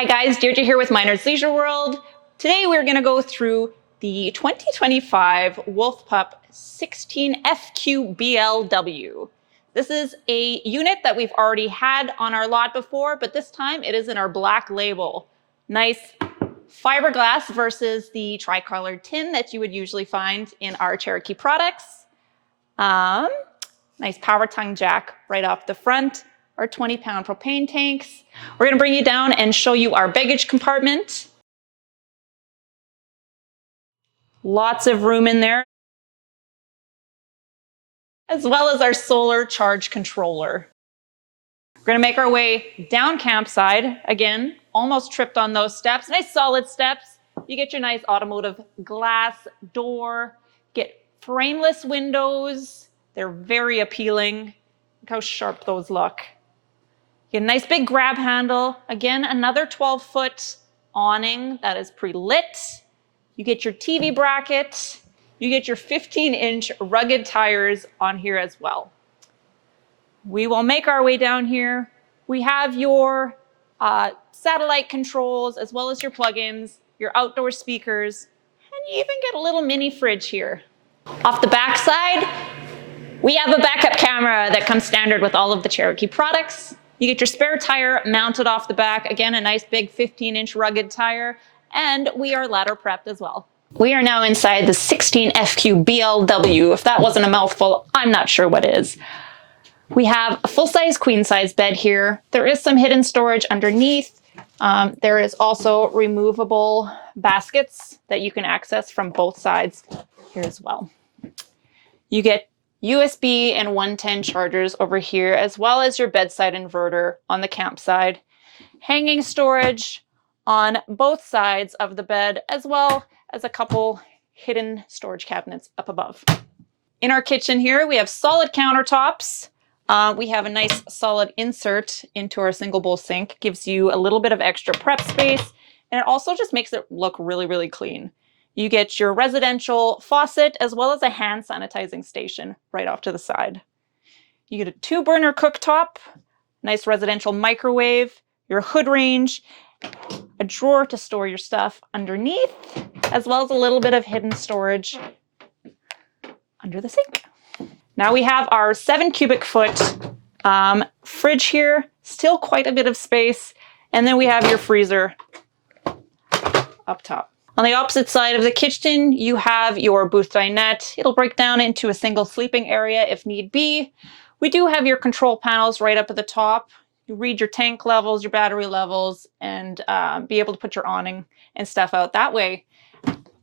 Hi guys, Deirdre here with Minard's Leisure World. Today we're going to go through the 2025 Wolf Pup 16FQBLW. This is a unit that we've already had on our lot before, but this time it is in our black label. Nice fiberglass versus the tricolored tin that you would usually find in our Cherokee products. Nice power tongue jack right off the front. Our 20-pound propane tanks. We're going to bring you down and show you our baggage compartment. Lots of room in there, as well as our solar charge controller. We're going to make our way down campside. Again, almost tripped on those steps. Nice solid steps. You get your nice automotive glass door. Get frameless windows. They're very appealing. Look how sharp those look. Get a nice big grab handle. Again, another 12-foot awning that is pre-lit. You get your TV bracket. You get your 15-inch rugged tires on here as well. We will make our way down here. We have your satellite controls as well as your plugins, your outdoor speakers, and you even get a little mini fridge here. Off the back side, we have a backup camera that comes standard with all of the Cherokee products. You get your spare tire mounted off the back. Again, a nice big 15-inch rugged tire. And we are ladder prepped as well. We are now inside the 16FQBLW. If that wasn't a mouthful, I'm not sure what is. We have a full-size queen-size bed here. There is some hidden storage underneath. There is also removable baskets that you can access from both sides here as well. You get USB and 110 chargers over here, as well as your bedside inverter on the campside. Hanging storage on both sides of the bed, as well as a couple hidden storage cabinets up above. In our kitchen here, we have solid countertops. We have a nice solid insert into our single bowl sink. Gives you a little bit of extra prep space, and it also just makes it look really, really clean. You get your residential faucet as well as a hand sanitizing station right off to the side. You get a 2-burner cooktop, nice residential microwave, your hood range, a drawer to store your stuff underneath, as well as a little bit of hidden storage under the sink. Now we have our 7 cubic foot fridge here, still quite a bit of space, and then we have your freezer up top. On the opposite side of the kitchen, you have your booth dinette. It'll break down into a single sleeping area if need be. We do have your control panels right up at the top. You read your tank levels, your battery levels, and be able to put your awning and stuff out that way.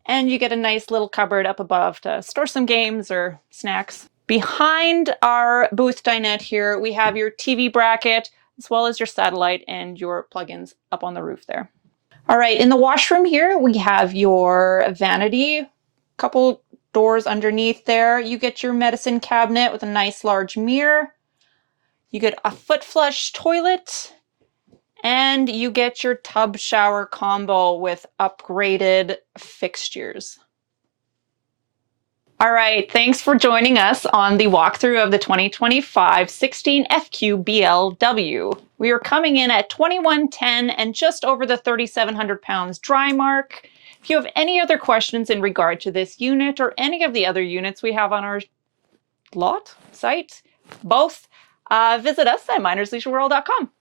And you get a nice little cupboard up above to store some games or snacks. Behind our booth dinette here, we have your TV bracket, as well as your satellite and your plugins up on the roof there. All right, in the washroom here, we have your vanity, couple doors underneath there. You get your medicine cabinet with a nice large mirror. You get a foot flush toilet, and you get your tub shower combo with upgraded fixtures. All right, thanks for joining us on the walkthrough of the 2025 16FQBLW. We are coming in at 2110 and just over the 3,700 pounds dry mark. If you have any other questions in regard to this unit or any of the other units we have on our lot, site, both, visit us at minersleisureworld.com.